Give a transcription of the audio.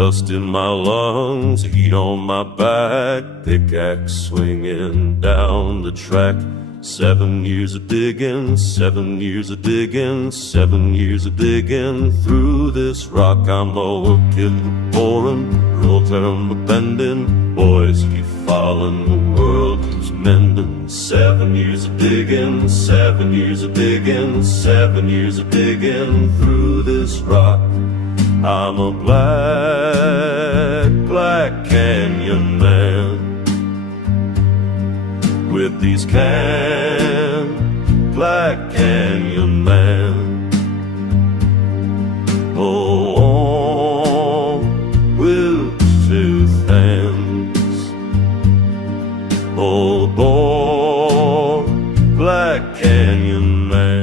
Dust in my lungs, heat on my back, pickaxe swinging down the track. 7 years of digging, 7 years of digging, 7 years of digging through this rock. I'm a kid boring, real term of bending. Boys keep falling, the world keeps mending. 7 years of digging, 7 years of digging, 7 years of digging through this rock. I'm a black canyon man with these black canyon man. Oh, on with 2 hands. Oh, boy, black canyon man.